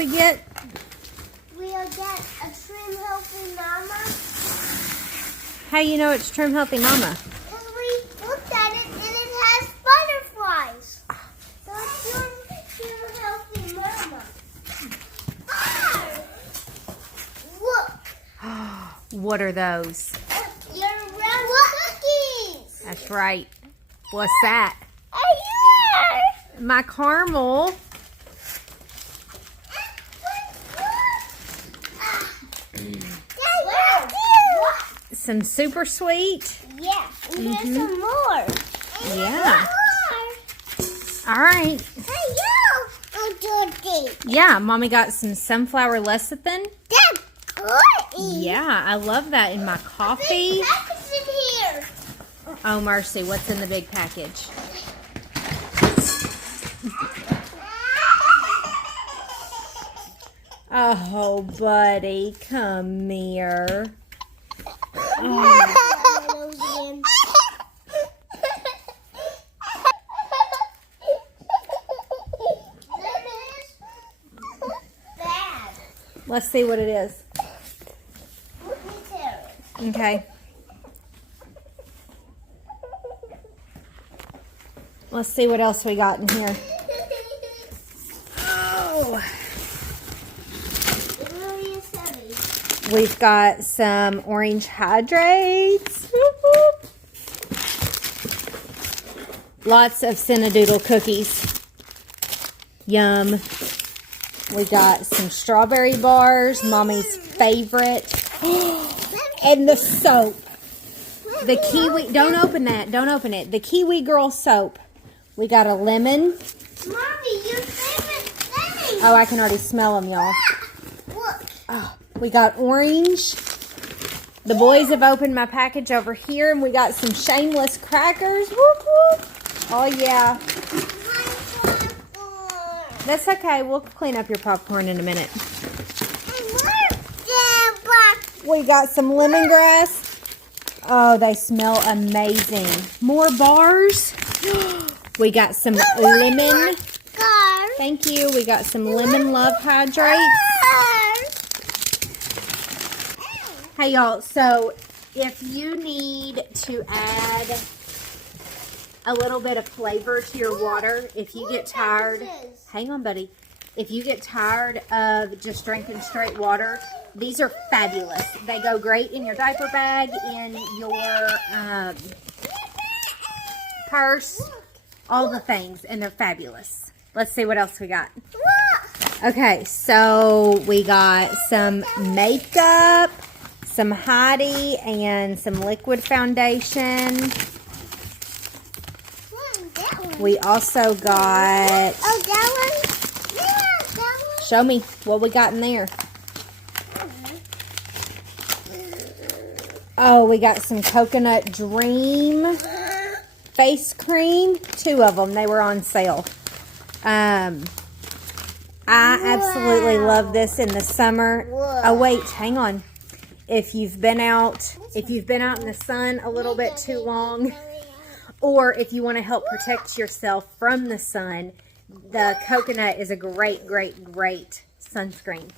we get? We'll get a Trim Healthy Mama. How you know it's Trim Healthy Mama? Because we looked at it and it has butterflies. So it's Trim Healthy Mama. Ah! Look. What are those? Your round cookies. That's right. What's that? Are My caramel. Some super sweet. Yeah, and there's some more. Yeah. All right. Hey, you. Yeah, Mommy got some sunflower lecithin. That's good. Yeah, I love that in my coffee. Package in here. Oh, mercy. What's in the big package? Oh, buddy, come here. Oh. Let's see what it is. Okay. Let's see what else we got in here. Oh. We've got some orange hydrates. Lots of Cinnadoodle cookies. Yum. We got some strawberry bars, Mommy's favorite. And the soap. The Kiwi, don't open that, don't open it. The Kiwi Girl soap. We got a lemon. Mommy, your favorite thing. Oh, I can already smell them, y'all. Look. Oh, we got orange. The boys have opened my package over here, and we got some Shameless crackers. Whoop, whoop. Oh, yeah. That's okay. We'll clean up your popcorn in a minute. We got some lemongrass. Oh, they smell amazing. More bars. We got some lemon. Thank you. We got some lemon love hydrates. Hey, y'all. So, if you need to add a little bit of flavor to your water, if you get tired, hang on, buddy. If you get tired of just drinking straight water, these are fabulous. They go great in your diaper bag, in your purse, all the things, and they're fabulous. Let's see what else we got. Okay, so we got some makeup, some Heidi, and some liquid foundation. We also got... Oh, that one? Yeah, that one. Show me what we got in there. Oh, we got some Coconut Dream face cream. 2 of them. They were on sale. I absolutely love this in the summer. Oh, wait. Hang on. If you've been out in the sun a little bit too long, or if you want to help protect yourself from the sun, the coconut is a great, great, great sunscreen.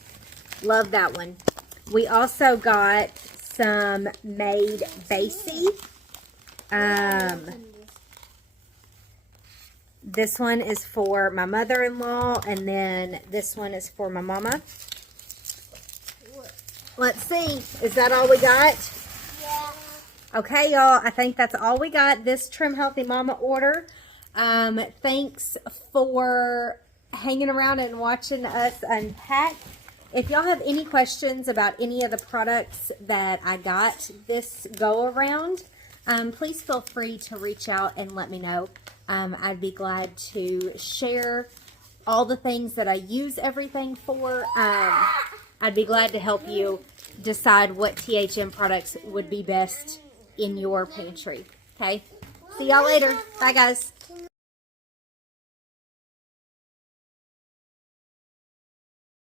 Love that one. We also got some Made Basie. This one is for my mother-in-law, and then this one is for my mama. Let's see. Is that all we got? Yeah. Okay, y'all, I think that's all we got this Trim Healthy Mama order. Thanks for hanging around and watching us unpack. If y'all have any questions about any of the products that I got this go around, please feel free to reach out and let me know. I'd be glad to share all the things that I use everything for. I'd be glad to help you decide what THM products would be best in your pantry. Okay? See y'all later. Bye, guys.